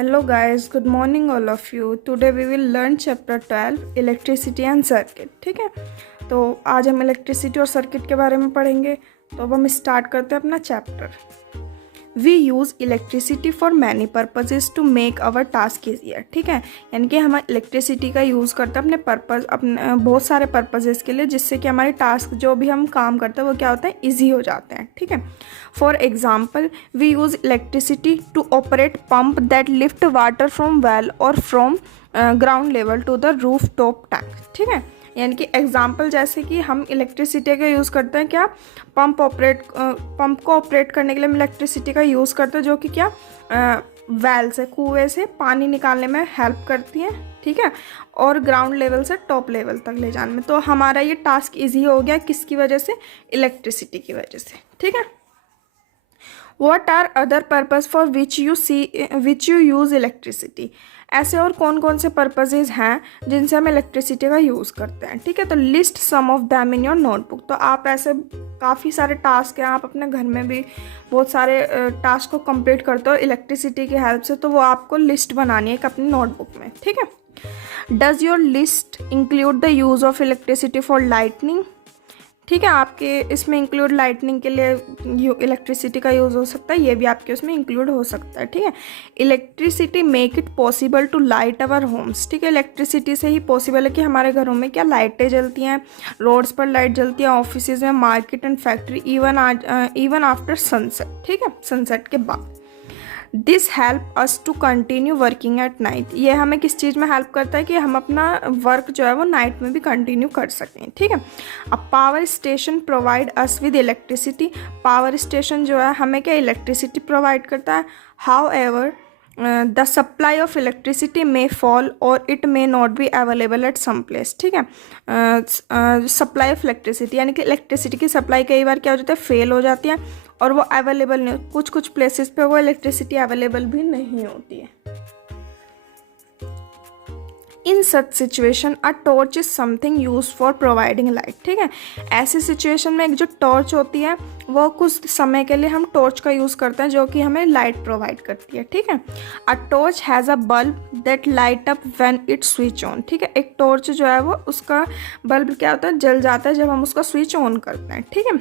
Hello guys, good morning all of you. Today we will learn chapter 12 electricity and circuit. ठीक है, तो आज हम इलेक्ट्रिसिटी और सर्किट के बारे में पढ़ेंगे. तो अब हम स्टार्ट करते हैं अपना chapter. We use electricity for many purposes to make our task easier. ठीक है, यानी कि हम इलेक्ट्रिसिटी का यूज़ करते हैं अपने बहुत सारे पर्पजेज़ के लिए, जिससे कि हमारे टास्क जो भी हम काम करते हैं वो क्या होता है, ईजी हो जाते हैं. ठीक है, for example we use electricity to operate pump that lift water from well और from ground level to the roof top tank. ठीक है, यानी कि एग्जाम्पल जैसे कि हम इलेक्ट्रिसिटी का यूज़ करते हैं क्या, पंप को ऑपरेट करने के लिए हम इलेक्ट्रिसिटी का यूज़ करते हैं, जो कि क्या वेल से, कुएं से पानी निकालने में हेल्प करती है. ठीक है, और ग्राउंड लेवल से टॉप लेवल तक ले जाने में. तो हमारा ये टास्क इजी हो गया किसकी वजह से, इलेक्ट्रिसिटी की वजह से. ठीक है, What are other purpose for which you use electricity? ऐसे और कौन कौन से पर्पजेज हैं जिनसे हम इलेक्ट्रिसिटी का यूज़ करते हैं. ठीक है, तो list some of them in your notebook. तो आप ऐसे काफ़ी सारे टास्क हैं, आप अपने घर में भी बहुत सारे टास्क को कंप्लीट करते हो इलेक्ट्रिसिटी की हेल्प से, तो वो आपको लिस्ट बनानी है एक अपनी नोटबुक में. ठीक है, does your list include the use of electricity for lightning. ठीक है, आपके इसमें इंक्लूड लाइटनिंग के लिए इलेक्ट्रिसिटी का यूज़ हो सकता है, ये भी आपके उसमें इंक्लूड हो सकता है. ठीक है, electricity make it possible to light our homes. ठीक है, इलेक्ट्रिसिटी से ही पॉसिबल है कि हमारे घरों में क्या लाइटें जलती हैं, रोड्स पर लाइट जलती हैं, ऑफिसेज में, market and factory, even after sunset. ठीक है, सनसेट के बाद. This help us to continue working at night. ये हमें किस चीज़ में हेल्प करता है कि हम अपना वर्क जो है वो नाइट में भी कंटिन्यू कर सकें. ठीक है, अब power station provide us with electricity. Power station जो है हमें क्या इलेक्ट्रिसिटी प्रोवाइड करता है. However the supply of electricity may fall और it may not be available at some place. ठीक है, सप्लाई ऑफ इलेक्ट्रिसिटी यानी कि इलेक्ट्रिसिटी की सप्लाई कई बार क्या हो जाता है, फेल हो जाती है और वो अवेलेबल नहीं, कुछ प्लेसेस पे वो इलेक्ट्रिसिटी अवेलेबल भी नहीं होती है. In such situation a torch is something use for providing light. ठीक है, ऐसी सिचुएशन में एक जो टॉर्च होती है वो कुछ समय के लिए हम टॉर्च का यूज़ करते हैं, जो कि हमें लाइट प्रोवाइड करती है. ठीक है, a torch has a bulb that light up when it switch on. ठीक है, एक टॉर्च जो है वो उसका बल्ब क्या होता है, जल जाता है जब हम उसका स्विच ऑन करते हैं. ठीक है,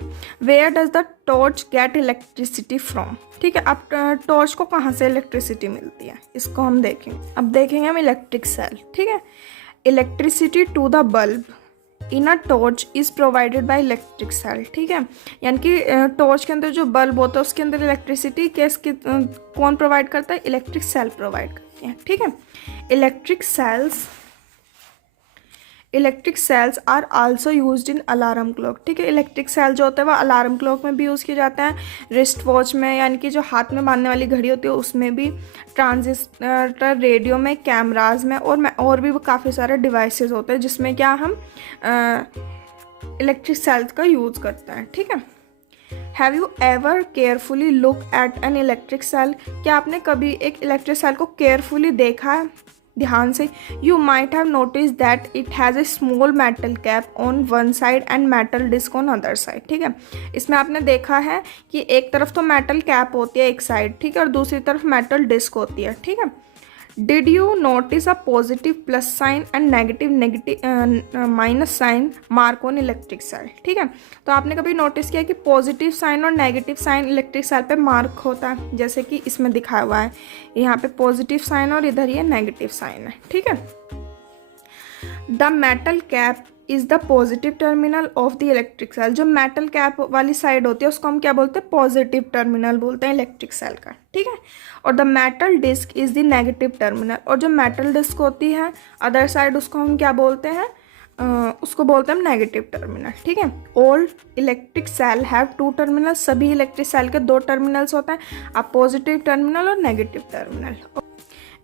where does the torch get electricity from. ठीक है, अब टॉर्च को कहाँ से इलेक्ट्रिसिटी मिलती है इसको हम देखेंगे. अब देखेंगे हम इलेक्ट्रिक सेल. ठीक है, electricity to the bulb in a torch is provided by electric cell. ठीक है, यानी कि टॉर्च के अंदर जो बल्ब होता है उसके अंदर इलेक्ट्रिसिटी कौन प्रोवाइड करता है, इलेक्ट्रिक सेल प्रोवाइड करती है. ठीक है, electric cells are also used in alarm clock. ठीक है, इलेक्ट्रिक सेल जो होता है वो अलार्म क्लॉक में भी यूज़ किए जाते हैं, रिस्ट वॉच में यानी कि जो हाथ में बांधने वाली घड़ी होती है उसमें भी, ट्रांजिस्टर, रेडियो में, कैमराज में, और भी काफ़ी सारे डिवाइसेस होते हैं जिसमें क्या हम इलेक्ट्रिक सेल्स का यूज़ करते हैं. ठीक है, have you ever carefully look at an electric cell. क्या आपने कभी एक इलेक्ट्रिक सेल को केयरफुली देखा है, ध्यान से. You might have notice that it has a small metal cap on one side and metal disc on other side. ठीक है, इसमें आपने देखा है कि एक तरफ तो मेटल कैप होती है एक साइड, ठीक है, और दूसरी तरफ मेटल डिस्क होती है. ठीक है, did you notice a positive plus sign and negative minus sign mark on electric cell. ठीक है, तो आपने कभी नोटिस किया कि पॉजिटिव साइन और नेगेटिव साइन इलेक्ट्रिक सेल पे मार्क होता है, जैसे कि इसमें दिखाया हुआ है, यहाँ पे पॉजिटिव साइन और इधर ये नेगेटिव साइन है. ठीक है, the metal cap is the positive terminal of the electric cell. जो मेटल कैप वाली साइड होती है उसको हम क्या बोलते हैं, पॉजिटिव टर्मिनल बोलते हैं इलेक्ट्रिक सेल का. ठीक है, और the metal disc is the negative terminal. और जो मेटल डिस्क होती है अदर साइड उसको हम क्या बोलते हैं, उसको बोलते हैं नेगेटिव टर्मिनल. ठीक है, all electric cell have two terminal. सभी इलेक्ट्रिक सेल के दो टर्मिनल्स होते हैं, अ पॉजिटिव टर्मिनल और negative terminal.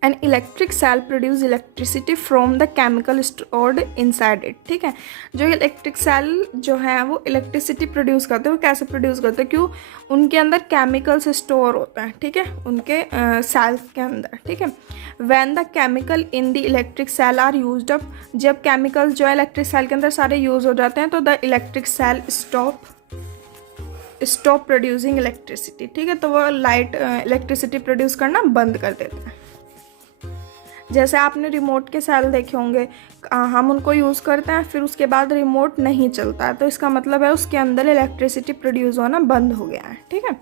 An electric cell produce electricity from the chemical stored inside it. ठीक है, जो इलेक्ट्रिक सेल जो है वो इलेक्ट्रिसिटी प्रोड्यूस करते हैं. वो कैसे प्रोड्यूस करते हैं, क्यों, उनके अंदर केमिकल्स स्टोर होते हैं. ठीक है, उनके सेल्स के अंदर. ठीक है, when the chemical in the electric cell are used up. जब केमिकल्स जो है इलेक्ट्रिक सेल के अंदर सारे यूज हो जाते हैं तो the electric cell stop producing electricity. ठीक है, तो वो इलेक्ट्रिसिटी प्रोड्यूस करना बंद कर देता है. जैसे आपने रिमोट के सेल देखे होंगे, हम उनको यूज़ करते हैं, फिर उसके बाद रिमोट नहीं चलता है, तो इसका मतलब है उसके अंदर इलेक्ट्रिसिटी प्रोड्यूस होना बंद हो गया है। ठीक है,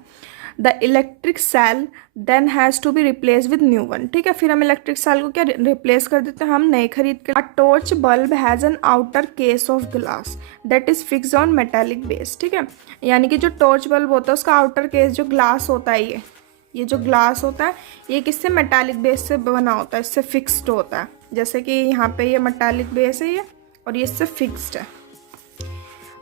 the electric cell then has to be replace with new one. ठीक है, फिर हम इलेक्ट्रिक सेल को क्या रिप्लेस कर देते हैं, हम नए खरीद कर। अ torch bulb has an outer case of glass that is fixed on metallic base. ठीक है, यानी कि जो टॉर्च बल्ब होता है उसका आउटर केस जो ग्लास होता है, ये जो ग्लास होता है ये किससे, मेटालिक बेस से बना होता है, इससे फिक्स्ड होता है। जैसे कि यहाँ पे ये मेटालिक बेस है ये, और ये इससे फिक्स्ड है।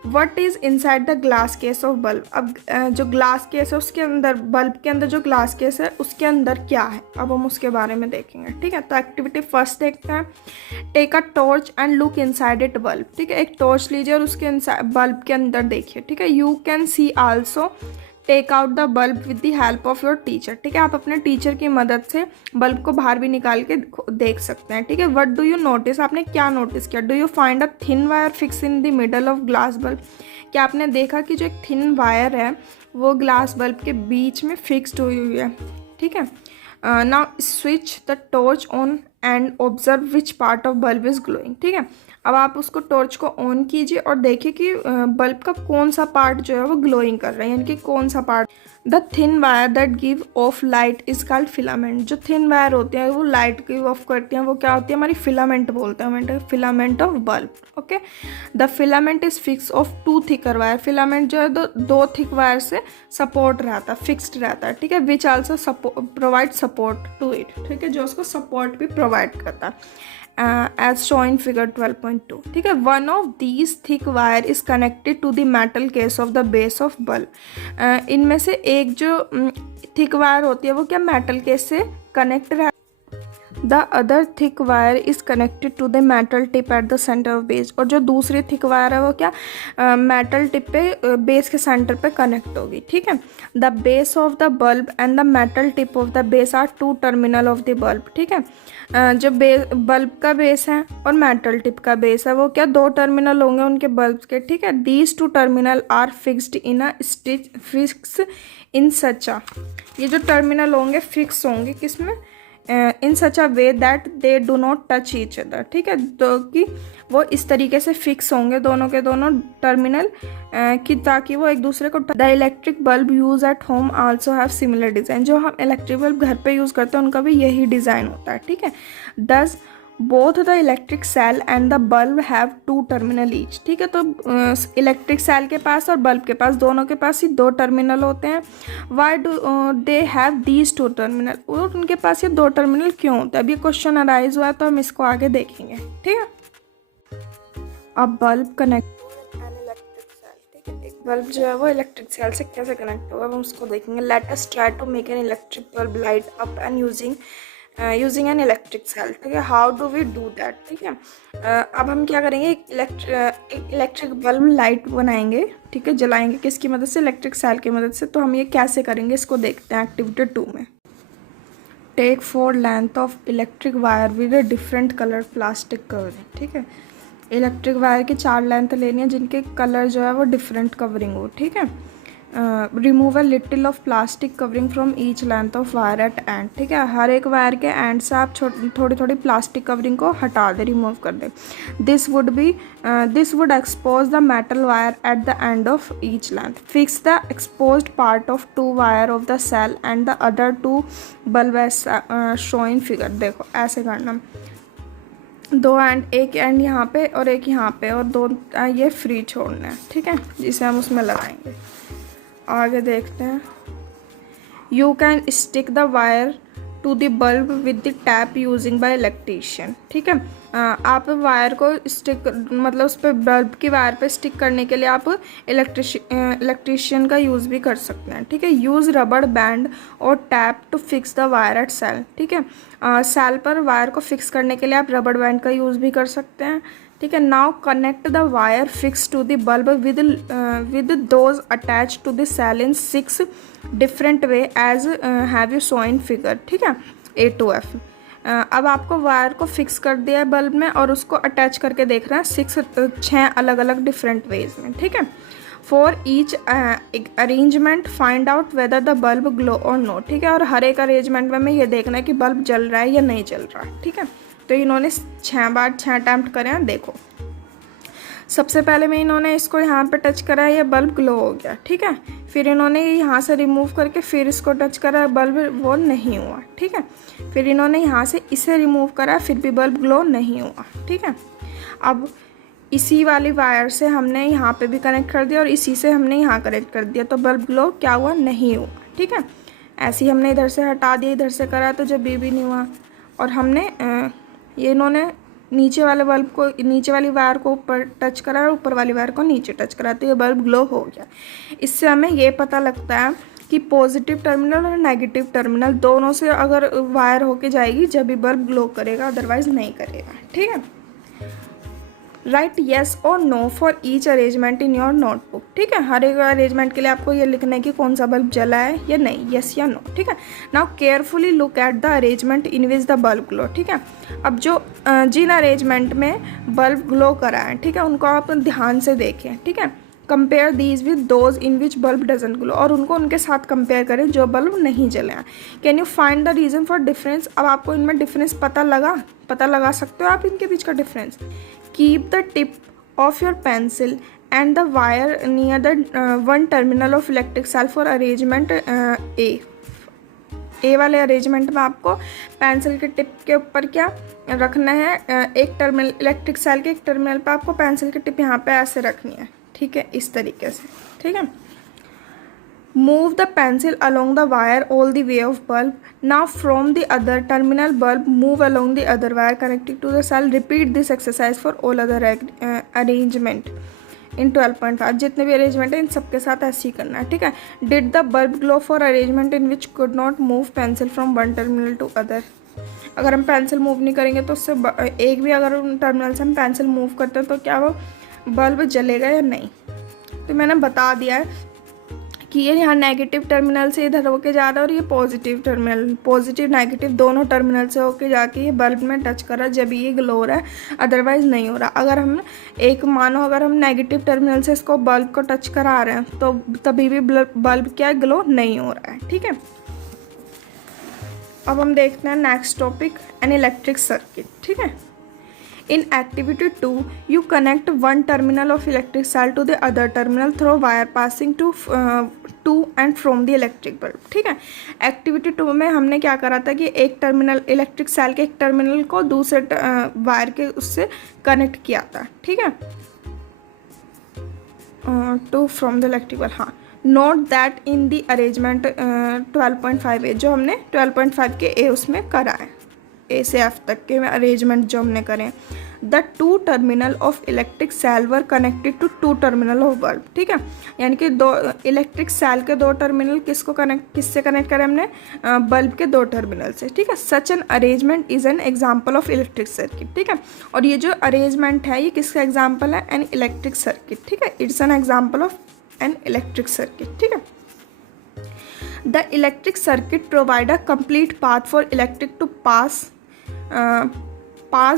What is inside the glass case of bulb. अब जो ग्लास केस है उसके अंदर, बल्ब के अंदर जो ग्लास केस है उसके अंदर क्या है, अब हम उसके बारे में देखेंगे। ठीक है, तो एक्टिविटी फर्स्ट देखते हैं। Take a torch and look inside it bulb. ठीक है, एक टॉर्च लीजिए और उसके बल्ब के अंदर देखिए। ठीक है, you can see also take out the bulb with the help of your teacher. ठीक है, आप अपने टीचर की मदद से बल्ब को बाहर भी निकाल के देख सकते हैं। ठीक है, व्हाट डू यू नोटिस, आपने क्या नोटिस किया। Do you find a thin wire fix in the middle of glass bulb. क्या आपने देखा कि जो एक थिन वायर है वो ग्लास बल्ब के बीच में फिक्स्ड हुई है। ठीक है, now switch the torch on and observe which part of bulb is glowing. ठीक है, अब आप उसको टॉर्च को ऑन कीजिए और देखिए कि बल्ब का कौन सा पार्ट जो है वो ग्लोइंग कर रहा है, यानी कि कौन सा part. The thin wire that give of light is called filament. जो थिन वायर होती हैं वो लाइट गिव ऑफ करती हैं, वो क्या होती है, हमारी फिलामेंट बोलते हैं, filament of bulb. Okay, the filament is fix of two thicker wire. फिलामेंट जो है दो थिक वायर से सपोर्ट रहता है, फिक्स्ड रहता है। ठीक है, which also provide support to it. ठीक है, जो उसको सपोर्ट भी प्रोवाइड करता है, as shown in figure 12.2. ठीक है, one of these thick wire is connected to the metal case of the base of bulb. इनमें से एक जो thick wire होती है वो क्या मेटल केस से कनेक्ट है। The other thick wire is connected to the metal tip at the centre of base. और जो दूसरी थिक वायर है वो क्या मेटल टिप पे बेस के सेंटर पे कनेक्ट होगी। ठीक है, the base of the bulb and the metal tip of the base are two terminal of the bulb. ठीक है, जो बल्ब का बेस है और मेटल टिप का बेस है वो क्या दो टर्मिनल होंगे उनके बल्ब के। ठीक है, these two terminal are fixed in a stitch fix in such a, ये जो टर्मिनल होंगे फिक्स होंगे किसमें, in such a way that they do not touch each other. ठीक है, तो कि वो इस तरीके से फिक्स होंगे दोनों के दोनों टर्मिनल कि ताकि वो एक दूसरे को। The electric bulb use at home also have similar design. जो हम इलेक्ट्रिक बल्ब घर पे यूज़ करते हैं उनका भी यही डिज़ाइन होता है। ठीक है, thus both the electric cell and the bulb have two terminal each. ठीक है, तो इलेक्ट्रिक सेल के पास और बल्ब के पास दोनों के पास ही दो टर्मिनल होते हैं। Why do they have these two terminal, और उनके पास ये दो टर्मिनल क्यों होते हैं। अब ये क्वेश्चन अराइज हुआ है तो हम इसको आगे देखेंगे। ठीक है, अब bulb connect an electric cell. ठीक है, एक बल्ब जो है वो इलेक्ट्रिक सेल से कैसे कनेक्ट होगा हम उसको देखेंगे। Let us try to make an electric bulb light up and using an electric cell. ठीक है, how do we do that. ठीक है, अब हम क्या करेंगे, एक इलेक्ट्रिक बल्ब लाइट बनाएंगे। ठीक है, जलाएंगे किसकी मदद से, इलेक्ट्रिक सेल की मदद से। तो हम ये कैसे करेंगे इसको देखते हैं एक्टिविटी 2 में। Take 4 length of electric wire with a different colour plastic covering. ठीक है, इलेक्ट्रिक वायर की 4 लेंथ लेनी है जिनके कलर जो है वो डिफरेंट कवरिंग हो। ठीक है, remove a little of plastic covering from each length of wire eight and. ठीक है, हर एक वायर के एंड से आप थोड़ी थोड़ी प्लास्टिक कवरिंग को हटा दे, रिमूव कर दे। This would expose the metal wire at the end of each length. Fix the exposed part of 2 wire of the cell and the other 2 bulb as show in figure. देखो ऐसे करना, दो and, एक and यहाँ पे और एक यहाँ पे, और दो ये फ्री छोड़ना है। ठीक है, जिसे हम उसमें लगाएंगे। आगे देखते हैं। You can stick the wire to the bulb with the tape using by electrician. ठीक है, आप वायर को स्टिक मतलब उस पर बल्ब की वायर पे स्टिक करने के लिए आप इलेक्ट्रीशियन का यूज़ भी कर सकते हैं। ठीक है, यूज़ रबड़ बैंड और tape to fix the wire at cell. ठीक है, सेल पर वायर को फिक्स करने के लिए आप रबड़ बैंड का यूज़ भी कर सकते हैं। ठीक है, now connect the wire fix to the bulb with those attach to the cell in 6 different way as have you saw in figure. ठीक है, A to F। अब आपको वायर को फिक्स कर दिया है बल्ब में और उसको अटैच करके देख रहे हैं 6 अलग अलग डिफरेंट वेज में। ठीक है, for each arrangement find out whether the bulb glow और नो, ठीक है। और हर एक अरेंजमेंट में हमें ये देखना है कि बल्ब जल रहा है या नहीं जल रहा है, ठीक है। तो इन्होंने 6 बार 6 अटैम्प्ट करे हैं। देखो सबसे पहले में इन्होंने इसको यहाँ पे टच करा है, ये बल्ब ग्लो हो गया, ठीक है। फिर इन्होंने यहाँ से रिमूव करके फिर इसको टच करा, बल्ब वो नहीं हुआ, ठीक है। फिर इन्होंने यहाँ से इसे रिमूव करा, फिर भी बल्ब ग्लो नहीं हुआ, ठीक है। अब इसी वाली वायर से हमने यहाँ पे भी कनेक्ट कर दिया और इसी से हमने यहाँ कनेक्ट कर दिया, तो बल्ब ग्लो क्या हुआ, नहीं हुआ, ठीक है। ऐसे ही हमने इधर से हटा दिया, इधर से करा तो जब भी नहीं हुआ। और हमने ये इन्होंने नीचे वाले बल्ब को, नीचे वाली वायर को ऊपर टच करा और ऊपर वाली वायर को नीचे टच करा, तो ये बल्ब ग्लो हो गया। इससे हमें ये पता लगता है कि पॉजिटिव टर्मिनल और नेगेटिव टर्मिनल दोनों से अगर वायर होके जाएगी जब भी बल्ब ग्लो करेगा, अदरवाइज नहीं करेगा, ठीक है। राइट येस और no for each arrangement in your notebook, ठीक है। हर एक अरेंजमेंट के लिए आपको ये लिखना है कि कौन सा बल्ब जला है या नहीं, येस या नो, ठीक है। Now carefully look at the arrangement in which the bulb glow, ठीक है। अब जो जिन अरेंजमेंट में बल्ब ग्लो करा है, ठीक है, उनको आप ध्यान से देखें, ठीक है। Compare these with those in which bulb doesn't glow, और उनको उनके साथ कंपेयर करें जो बल्ब नहीं जले हैं। Can you find the reason for difference, अब आपको इनमें डिफरेंस पता लगा सकते हो आप इनके बीच का difference. Keep the tip of your pencil and the wire near the one terminal of electric cell for arrangement A वाले अरेंजमेंट में आपको पेंसिल के टिप के ऊपर क्या रखना है, एक टर्मिनल इलेक्ट्रिक सेल के एक टर्मिनल पे आपको पेंसिल की टिप यहाँ पे ऐसे रखनी है, ठीक है, इस तरीके से, ठीक है। Move the pencil along the wire all the way of bulb, now from the other terminal bulb move along the other wire connected to the cell, repeat this exercise for all other arrangement in 12.5, जितने भी arrangement है इन सबके साथ ऐसे ही करना है, ठीक है। Did the bulb glow for arrangement in which could not move pencil from one terminal to other, अगर हम पेंसिल मूव नहीं करेंगे तो उससे एक भी अगर टर्मिनल से हम पेंसिल मूव करते हैं तो क्या वो बल्ब जलेगा या नहीं। तो मैंने बता दिया है कि ये यहाँ नेगेटिव टर्मिनल से इधर होके जा रहा है और ये पॉजिटिव टर्मिनल, पॉजिटिव नेगेटिव दोनों टर्मिनल से होके जाके ये बल्ब में टच कर रहा है जब ये ग्लो हो रहा है, अदरवाइज नहीं हो रहा। अगर हम अगर हम नेगेटिव टर्मिनल से इसको बल्ब को टच करा रहे हैं तो तभी भी बल्ब क्या ग्लो नहीं हो रहा है, ठीक है। अब हम देखते हैं next topic, N electric circuit, ठीक है। In activity 2, you connect one terminal of electric cell to the other terminal through wire passing to and from the electric bulb, ठीक है। एक्टिविटी 2 में हमने क्या करा था कि एक टर्मिनल इलेक्ट्रिक सेल के एक टर्मिनल को दूसरे वायर के उससे कनेक्ट किया था, ठीक है, to from the electric bulb. हाँ, note that in the arrangement 12.5A, जो हमने 12.5 के ए उसमें करा है, ए से एफ तक के अरेंजमेंट जो हमने करें। The two terminal of electric cell were connected to two terminal of bulb, ठीक है। यानी कि दो इलेक्ट्रिक सेल के दो टर्मिनल किससे कनेक्ट करें हमने, बल्ब के दो टर्मिनल से, ठीक है। Such an arrangement is an example of electric circuit, ठीक है। और ये जो अरेंजमेंट है ये किसका एग्जाम्पल है, एन इलेक्ट्रिक सर्किट, ठीक है। It's an example of an electric circuit, ठीक है। The electric circuit provide a complete path for electric to pass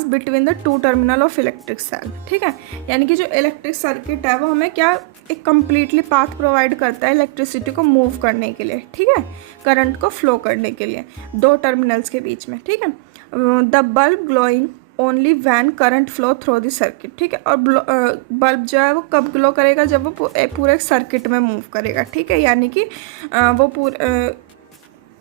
between the two terminal of electric cell, ठीक है। यानी कि जो इलेक्ट्रिक सर्किट है वो हमें क्या एक कम्प्लीटली पाथ प्रोवाइड करता है इलेक्ट्रिसिटी को मूव करने के लिए, ठीक है, करंट को फ्लो करने के लिए दो टर्मिनल्स के बीच में, ठीक है। The bulb glowing only when current flow through the circuit, ठीक है। और बल्ब जो है वो कब ग्लो करेगा, जब वो पूरे सर्किट में मूव करेगा, ठीक है।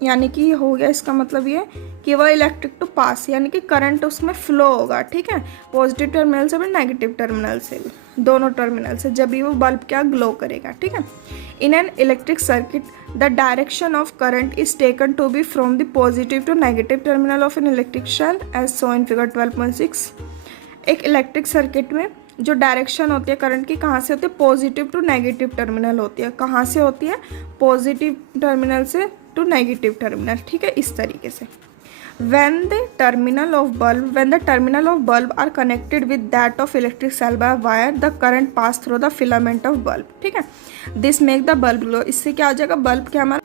यानी कि हो गया, इसका मतलब ये कि वह इलेक्ट्रिक टू पास, यानी कि करंट उसमें फ्लो होगा, ठीक है, पॉजिटिव टर्मिनल से भी नेगेटिव टर्मिनल से भी, दोनों टर्मिनल से, जब भी वो बल्ब क्या ग्लो करेगा, ठीक है। In an electric circuit the direction of current is taken to be from the positive to negative terminal of an electric cell as shown in figure 12.6। एक इलेक्ट्रिक सर्किट में जो डायरेक्शन होती है current की, कहाँ से होती है, पॉजिटिव टू नेगेटिव टर्मिनल होती है। कहाँ से होती है, पॉजिटिव टर्मिनल से टू नेगेटिव टर्मिनल, ठीक है, इस तरीके से। when the terminal of bulb are connected with that of electric cell by wire, the current pass through the filament of bulb, ठीक है। this make the bulb glow, इससे क्या हो जाएगा, बल्ब क्या हमारा,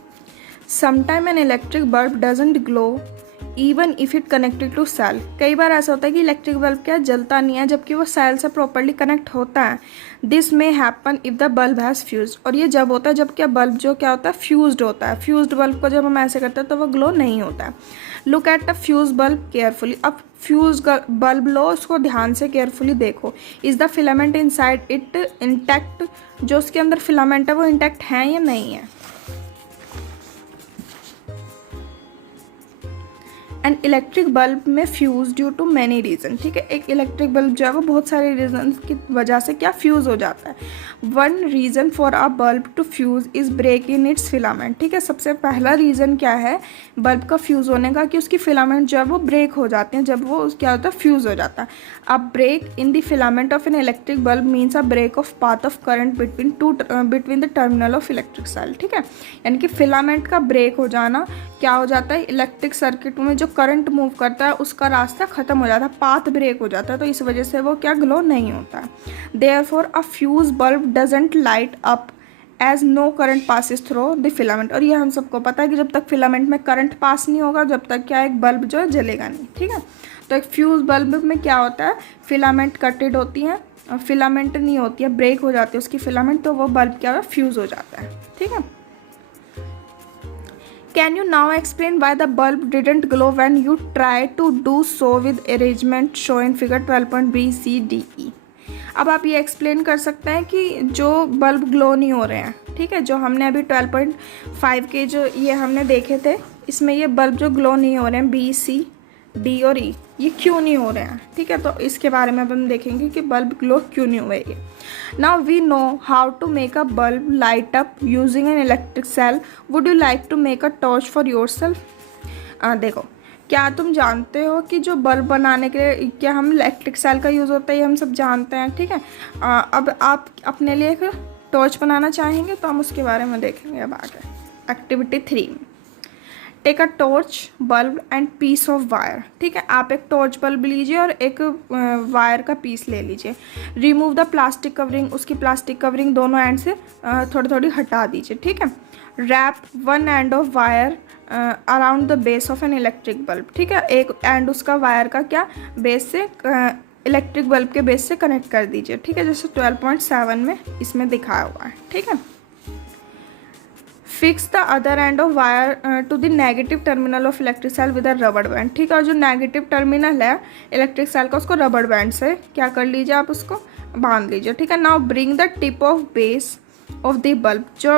sometime an electric bulb doesn't glow even if it connected to cell. कई बार ऐसा होता है कि इलेक्ट्रिक बल्ब क्या जलता नहीं है जबकि वो सेल से प्रॉपरली कनेक्ट होता है। This may happen if the bulb has fuse. और ये जब होता है जब क्या बल्ब जो क्या होता है फ्यूज्ड होता है। फ्यूज्ड बल्ब को जब हम ऐसे करते हैं तो वो ग्लो नहीं होता है। Look at the fuse bulb carefully. अब फ्यूज बल्ब लो, उसको ध्यान से केयरफुली देखो। Is the filament inside it intact. जो उसके अंदर फिलामेंट है वो इंटैक्ट है या नहीं है। एंड इलेक्ट्रिक बल्ब में fuse due to many reason. ठीक है, एक इलेक्ट्रिक बल्ब जो है वो बहुत सारे रीज़न की वजह से क्या फ्यूज़ हो जाता है। One reason for a bulb to fuse is break in its filament. ठीक है, सबसे पहला रीज़न क्या है बल्ब का फ्यूज़ होने का कि उसकी फिलामेंट जो है वो ब्रेक हो जाते हैं जब वो क्या होता है फ्यूज़ हो जाता है। A break in the filament of an electric bulb means a break of path of current between the terminal of electric cell. ठीक है, यानी कि फिलामेंट का ब्रेक हो जाना क्या हो जाता है, इलेक्ट्रिक सर्किट में जो करंट मूव करता है उसका रास्ता खत्म हो जाता है, पाथ ब्रेक हो जाता है, तो इस वजह से वो क्या ग्लो नहीं होता है। Therefore a fuse bulb doesn't light up as no current passes through the filament. और ये हम सबको पता है कि जब तक फिलामेंट में करंट पास नहीं होगा जब तक क्या एक बल्ब जो है जलेगा नहीं। ठीक है, तो एक फ्यूज बल्ब में क्या होता है फिलामेंट कटेड होती हैं, फिलामेंट नहीं होती है, ब्रेक हो जाती है उसकी फिलामेंट, तो वो बल्ब क्या है फ्यूज हो जाता है। ठीक है, Can you now explain why the bulb didn't glow when you tried to do so with arrangement shown in figure 12.b, c, d, e? अब आप ये एक्सप्लेन कर सकते हैं कि जो बल्ब ग्लो नहीं हो रहे हैं, ठीक है, जो हमने अभी 12.5 के जो ये हमने देखे थे, इसमें ये बल्ब जो ग्लो नहीं हो रहे हैं बी, सी, डी और ई, ये क्यों नहीं हो रहे हैं। ठीक है, तो इसके बारे में अब हम देखेंगे कि बल्ब ग्लो क्यों नहीं हुए। ये now we know how to make a bulb light up using an electric cell. Would you like to make a torch for yourself. देखो, क्या तुम जानते हो कि जो बल्ब बनाने के लिए क्या हम इलेक्ट्रिक सेल का यूज़ होता है, ये हम सब जानते हैं। ठीक है, अब आप अपने लिए एक टॉर्च बनाना चाहेंगे तो हम उसके बारे में देखेंगे अब आगे। Activity 3, take a torch bulb and piece of wire. ठीक है, आप एक टॉर्च बल्ब लीजिए और एक वायर का पीस ले लीजिए। रिमूव द प्लास्टिक कवरिंग, उसकी प्लास्टिक कवरिंग दोनों एंड से थोड़ी थोड़ी हटा दीजिए। ठीक है, wrap one end of wire around the base of an electric bulb. ठीक है, एक एंड उसका वायर का क्या बेस से इलेक्ट्रिक बल्ब के बेस से कनेक्ट कर दीजिए। ठीक है, जैसे 12.7 में इसमें दिखाया हुआ है। ठीक है, fix the other end of wire to the negative terminal of electric cell with a rubber band. ठीक है, और जो नेगेटिव टर्मिनल है इलेक्ट्रिक सेल का उसको रबर बैंड से क्या कर लीजिए, आप उसको बांध लीजिए। ठीक है, now bring the tip of base of the bulb, जो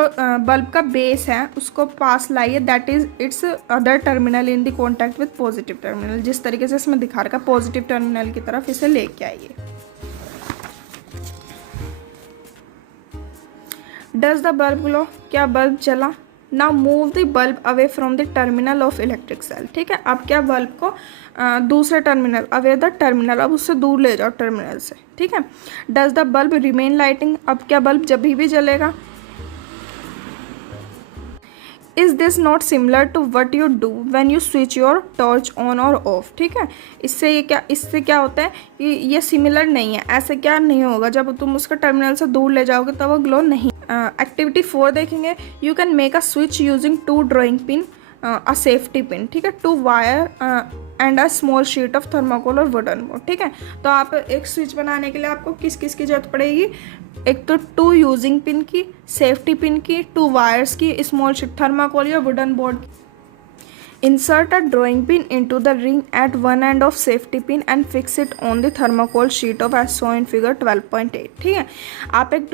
बल्ब का बेस है उसको पास लाइए, that is it's other terminal in the contact with positive terminal. जिस तरीके से इसमें दिखा रखा पॉजिटिव टर्मिनल की तरफ इसे लेके आइए। डज द बल्ब ग्लो, क्या बल्ब जला। Now move the bulb away from the terminal of electric cell. ठीक है, आप क्या बल्ब को दूसरे टर्मिनल अवे द टर्मिनल, अब उससे दूर ले जाओ टर्मिनल से। ठीक है, does the bulb remain lighting, अब क्या बल्ब जब भी जलेगा। Is this not similar to what you do when you switch your torch on or off. ठीक है, इससे क्या होता है कि ये सिमिलर नहीं है, ऐसे क्या नहीं होगा, जब तुम उसका टर्मिनल से दूर ले जाओगे तो वो ग्लो नहीं। एक्टिविटी 4 देखेंगे, you can make a switch using 2 drawing pin, a safety pin. ठीक है, 2 wire and a small sheet of thermocol और वुडन बोर्ड। ठीक है, तो आप एक स्विच बनाने के लिए आपको किस किस की जरूरत पड़ेगी, एक तो 2 यूजिंग पिन की, सेफ्टी पिन की, 2 वायर्स की, स्मॉल शीट थर्माकोल या wooden board. Insert a drawing pin into the ring at one end of safety pin and fix it on the thermocol sheet of as shown in figure 12.8। ठीक है, आप एक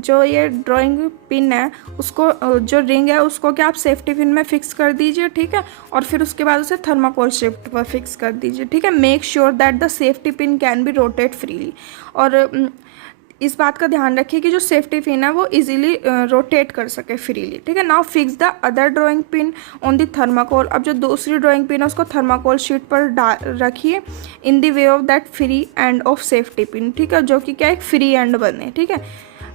जो ये drawing pin है उसको जो रिंग है उसको क्या आप सेफ्टी पिन में फिक्स कर दीजिए। ठीक है, और फिर उसके बाद उसे थर्माकोल शीट पर फिक्स कर दीजिए। ठीक है, make sure that the safety pin can be rotate freely, और इस बात का ध्यान रखिए कि जो सेफ्टी पिन है वो इजीली रोटेट कर सके फ्रीली। ठीक है, now fix the other drawing pin on the thermocol, अब जो दूसरी ड्राइंग पिन है उसको थर्माकोल शीट पर रखिए in the way of that free end of safety pin. ठीक है, जो कि क्या एक फ्री एंड बने। ठीक है,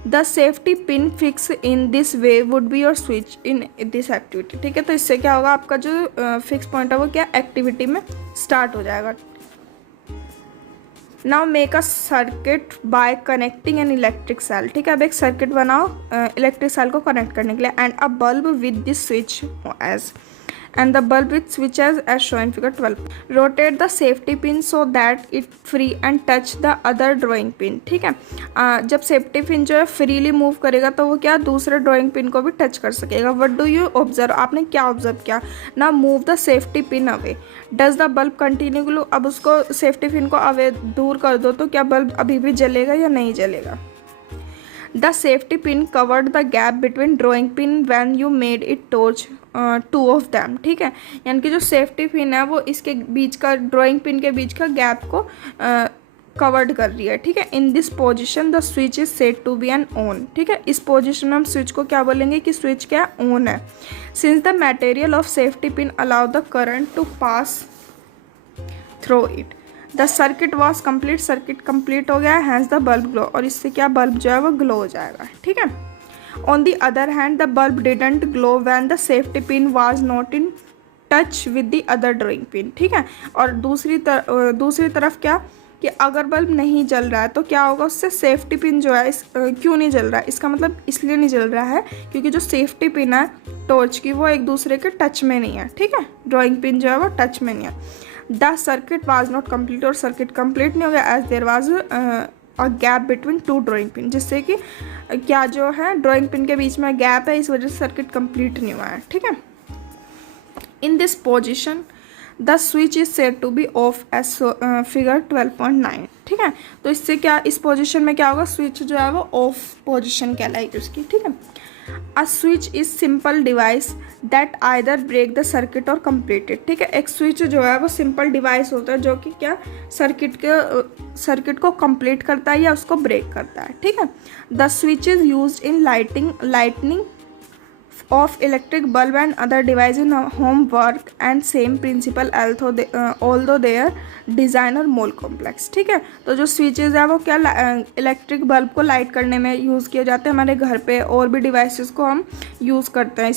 the safety pin fix in this way would be your switch in this activity. ठीक है, तो इससे क्या होगा, आपका जो फिक्स पॉइंट है वो क्या एक्टिविटी में स्टार्ट हो जाएगा। Now make a circuit by connecting an electric cell. ठीक है, अब एक सर्किट बनाओ इलेक्ट्रिक सेल को कनेक्ट करने के लिए, and a bulb with this switch as and the bulb with switch as shown in figure 12. Rotate the safety pin so that it free and touch the other drawing pin. ठीक है, जब safety pin जो है freely move करेगा तो वो क्या दूसरे ड्राइंग पिन को भी टच कर सकेगा. वट डू यू ऑब्जर्व, आपने क्या ऑब्जर्व किया ना, move the safety pin away. Does the bulb continue glow, अब उसको सेफ्टी पिन को अवे दूर कर दो तो क्या बल्ब अभी भी जलेगा या नहीं जलेगा. The safety pin covered the gap between drawing pin when you made it torch two of them. ठीक है, यानी कि जो सेफ्टी पिन है वो इसके बीच का ड्राइंग पिन के बीच का गैप को कवर्ड कर रही है. ठीक है, in this position the switch is set to be an on. ठीक है, इस पोजिशन में हम स्विच को क्या बोलेंगे कि स्विच क्या ऑन है. Since the material of safety pin allow the current to pass through it, the circuit was complete, circuit complete हो गया है, हैंस द बल्ब ग्लो, और इससे क्या बल्ब जो है वो ग्लो हो जाएगा. ठीक है, on the other hand the bulb didn't glow when the safety pin was not in touch with the other drawing pin. ठीक है, और दूसरी तरफ क्या कि अगर बल्ब नहीं जल रहा है तो क्या होगा, उससे सेफ्टी पिन जो है क्यों नहीं जल रहा है, इसका मतलब इसलिए नहीं जल रहा है क्योंकि जो सेफ्टी पिन है टॉर्च की वो एक दूसरे के टच में नहीं है. ठीक है, ड्राइंग पिन जो है वो टच में नहीं है. The circuit was not complete, और सर्किट कंप्लीट नहीं हो गया as there was a gap between two drawing pin, जिससे कि क्या जो है ड्राइंग पिन के बीच में गैप है, इस वजह से सर्किट कंप्लीट नहीं हुआ है. ठीक है, in this position the switch is set to be off as figure 12.9. ठीक है, तो इससे क्या इस पोजिशन में क्या होगा, स्विच जो है वो ऑफ पोजिशन कहलाएगी उसकी. ठीक है, a switch is simple device that either break the circuit or complete it. ठीक है, एक स्विच जो है वो सिंपल डिवाइस होता है जो कि क्या सर्किट को कंप्लीट करता है या उसको ब्रेक करता है. ठीक है, the switch is used in lightning of electric bulb and other device in home work and same principle although their design or more complex. ठीक है, तो जो स्विचेस है वो क्या इलेक्ट्रिक बल्ब को लाइट करने में यूज़ किए जाते हैं हमारे घर पे, और भी डिवाइसेस को हम यूज़ करते हैं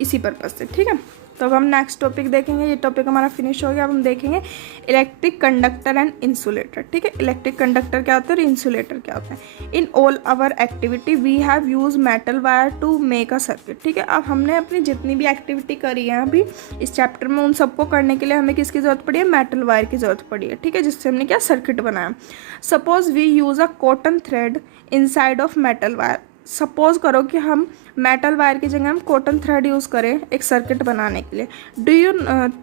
इसी पर्पज़ से. ठीक है, तो अब हम नेक्स्ट टॉपिक देखेंगे. ये टॉपिक हमारा फिनिश हो गया. अब हम देखेंगे इलेक्ट्रिक कंडक्टर एंड इंसुलेटर. ठीक है, इलेक्ट्रिक कंडक्टर क्या होता है और इंसुलेटर क्या होता है. In all our activity we have use metal wire to make a circuit. ठीक है, अब हमने अपनी जितनी भी एक्टिविटी करी है अभी इस चैप्टर में, उन सबको करने के लिए हमें किसकी ज़रूरत पड़ी है, मेटल वायर की ज़रूरत पड़ी है. ठीक है, जिससे हमने क्या सर्किट बनाया. Suppose we use a cotton thread inside of metal wire. Suppose करो कि हम मेटल वायर की जगह हम कॉटन थ्रेड यूज़ करें एक सर्किट बनाने के लिए. Do you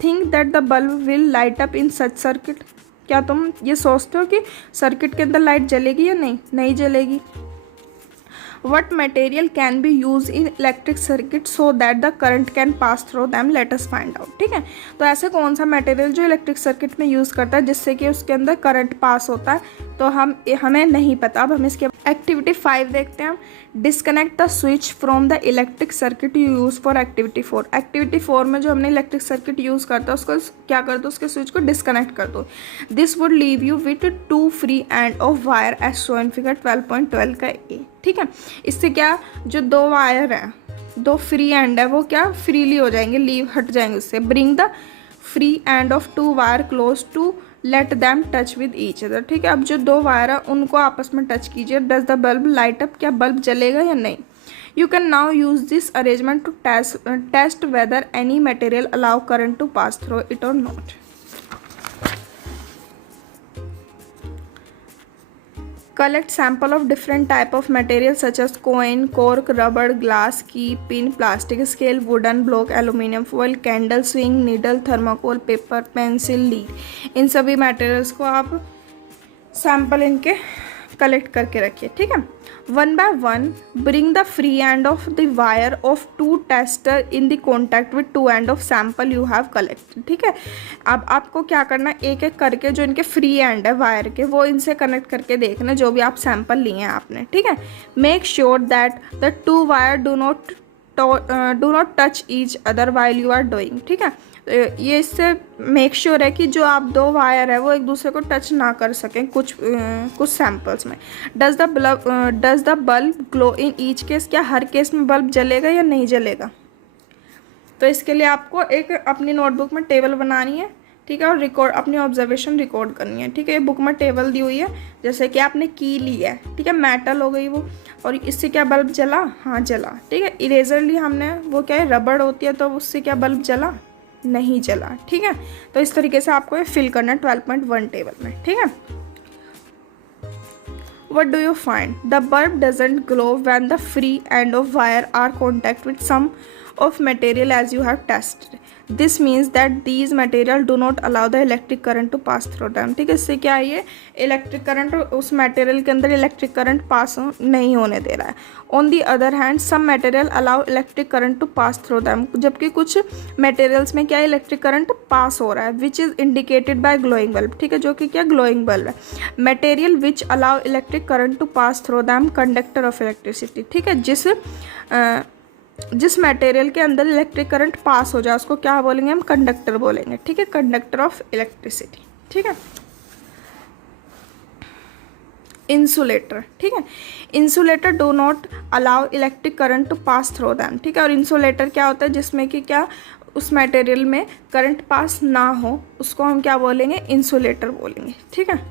think that the bulb will light up in such circuit. क्या तुम ये सोचते हो कि सर्किट के अंदर लाइट जलेगी या नहीं जलेगी. What material can be used in electric circuit so that the current can pass through them? Let us find out. ठीक है, तो ऐसे कौन सा मटेरियल जो इलेक्ट्रिक सर्किट में यूज़ करता है जिससे कि उसके अंदर करंट पास होता है, तो हमें नहीं पता. अब हम इसके एक्टिविटी 5 देखते हैं. Disconnect the switch from the electric circuit you use for activity 4. Activity 4 में जो हमने इलेक्ट्रिक सर्किट यूज़ करता है उसको क्या कर दो, उसके स्विच को डिस्कनेक्ट कर दो. This would leave you with 2 free end of wire as shown figure 12.12 का ए. ठीक है, इससे क्या जो 2 वायर हैं, 2 फ्री एंड है वो क्या फ्रीली हो जाएंगे, लीव हट जाएंगे उससे. Bring the free end of 2 wire close to let them touch with each other. ठीक है, अब जो 2 वायर है उनको आपस में टच कीजिए. Does the bulb light up, क्या बल्ब जलेगा या नहीं. You can now use this arrangement to test whether any material allow current to pass through it or not. Collect sample of different type of materials such as coin, cork, rubber, glass, key, pin, plastic scale, wooden block, aluminum foil, candle, swing, needle, thermocol, paper, pencil, lead. इन सभी materials को आप sample इनके collect करके रखिए. ठीक है, 1 by 1 bring the free end of the wire of 2 tester in the contact with 2 end of sample you have collected. ठीक है, अब आपको क्या करना है, एक एक करके जो इनके फ्री एंड है वायर के वो इनसे कनेक्ट करके देखना जो भी आप सैंपल लिए हैं आपने. ठीक है, make sure that the 2 wire do not touch each other while you are doing. ठीक है, ये इससे मेक श्योर है कि जो आप 2 वायर है वो एक दूसरे को टच ना कर सकें कुछ सैम्पल्स में. Does the bulb glow in each case, क्या हर केस में बल्ब जलेगा या नहीं जलेगा. तो इसके लिए आपको एक अपनी नोटबुक में टेबल बनानी है. ठीक है, और अपनी ऑब्जर्वेशन रिकॉर्ड करनी है. ठीक है, ये बुक में टेबल दी हुई है. जैसे कि आपने की ली है, ठीक है, मेटल हो गई वो, और इससे क्या बल्ब जला, हाँ जला. ठीक है, इरेजर ली हमने, वो क्या है रबड़ होती है, तो उससे क्या बल्ब जला नहीं जला। ठीक है, तो इस तरीके से आपको ये फिल करना है 12.1 टेबल में। ठीक है, what do you find? The bulb doesn't glow when the free end of wire are contact with some of material as you have tested. This means that these material do not allow the electric current to pass through them. ठीक है, इससे क्या है, ये electric current उस material के अंदर electric current pass नहीं होने दे रहा है। On the other hand some material allow electric current to pass through them, जबकि कुछ मटेरियल्स में क्या इलेक्ट्रिक करंट पास हो रहा है, which is indicated by glowing bulb. ठीक है, जो कि क्या ग्लोइंग बल्ब है। Material which allow electric current to pass through them conductor of electricity. ठीक है, जिस मटेरियल के अंदर इलेक्ट्रिक करंट पास हो जाए उसको क्या बोलेंगे हम, कंडक्टर बोलेंगे। ठीक है, कंडक्टर ऑफ इलेक्ट्रिसिटी। ठीक है, इंसुलेटर। ठीक है, insulator do not allow electric current to pass through them. ठीक है, और इंसुलेटर क्या होता है, जिसमें कि क्या उस मटेरियल में करंट पास ना हो, उसको हम क्या बोलेंगे, इंसुलेटर बोलेंगे। ठीक है,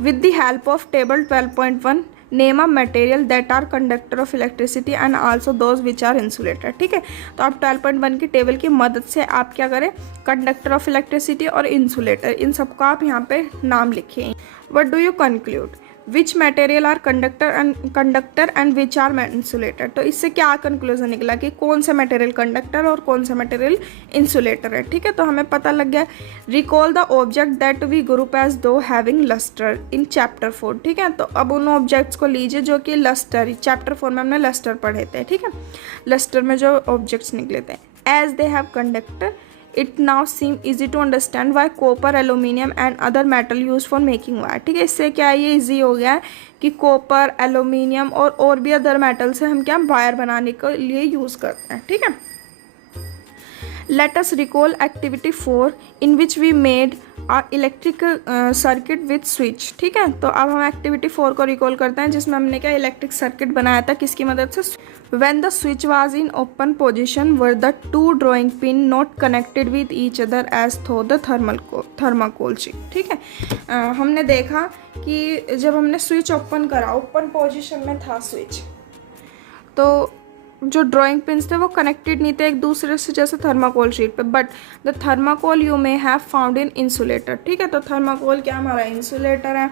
with the help of table 12.1 name a material that are conductor of electricity and also those which are insulator. ठीक है, तो आप 12.1 की टेबल की मदद से आप क्या करें, कंडक्टर ऑफ इलेक्ट्रिसिटी और इंसुलेटर, इन सबका आप यहाँ पे नाम लिखिए। What do you conclude, which material are conductor and which are insulator. तो इससे क्या कंक्लूजन निकला कि कौन सा मटेरियल कंडक्टर और कौन सा मटेरियल इंसुलेटर है। ठीक है, तो हमें पता लग गया। Recall the object that we group as those having luster in chapter 4। ठीक है, तो अब उन ऑब्जेक्ट्स को लीजिए जो कि लस्टर, चैप्टर 4 में हमने लस्टर पढ़े थे। ठीक है, लस्टर में जो ऑब्जेक्ट्स निकले थे, as they have conductor it now seem easy to understand why copper, aluminium and other metal used for making wire। ठीक है, इससे क्या ये इजी हो गया है कि कॉपर, एल्यूमिनियम और भी अदर मेटल से हम क्या वायर बनाने के लिए यूज़ करते हैं। ठीक है, let us recall activity 4 in which we made a electric circuit with switch। ठीक है, तो अब हम एक्टिविटी 4 को रिकॉल करते हैं जिसमें हमने क्या इलेक्ट्रिक सर्किट बनाया था, किसकी मदद से, when the switch was in open position were the two drawing pin not connected with each other as through the thermocol sheet। ठीक है, हमने देखा कि जब हमने स्विच ओपन करा, ओपन पोजिशन में था स्विच, तो जो ड्राइंग पिन्स थे वो कनेक्टेड नहीं थे एक दूसरे से जैसे थर्माकोल शीट पे, but the thermocol you may have found in insulator. ठीक है, तो थर्माकोल क्या हमारा इंसुलेटर है।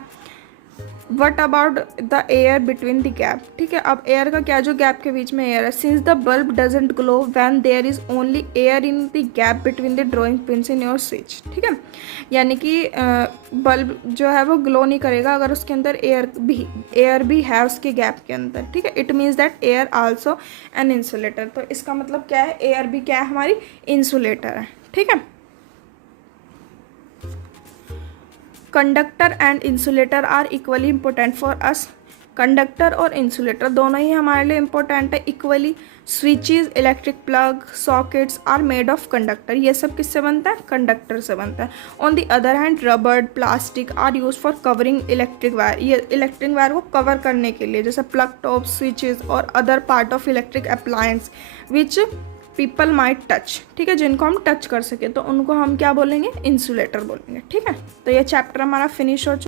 What about the air between the gap. ठीक है, अब एयर का क्या, जो गैप के बीच में एयर है, since the bulb doesn't glow when there is only air in the gap between the drawing pins in your switch. ठीक है, यानी कि बल्ब जो है वो ग्लो नहीं करेगा अगर उसके अंदर एयर भी है उसके गैप के अंदर। ठीक है, it means that air also an insulator. तो इसका मतलब क्या है, एयर भी क्या है, हमारी इंसुलेटर है। ठीक है, conductor and insulator are equally important for us. Conductor और इंसुलेटर दोनों ही हमारे लिए इम्पोर्टेंट है equally. Switches, electric plug, sockets are made of conductor. ये सब किससे बनता है, कंडक्टर से बनता है। On the other hand rubber, plastic are use for covering electric wire. ये इलेक्ट्रिक वायर को कवर करने के लिए, जैसे प्लग टॉप, स्विचेस और other part of electric appliance which people might touch. ठीक है, जिनको हम टच कर सके तो उनको हम क्या बोलेंगे, इंसुलेटर बोलेंगे। ठीक है, तो ये चैप्टर हमारा फिनिश हो चुका है।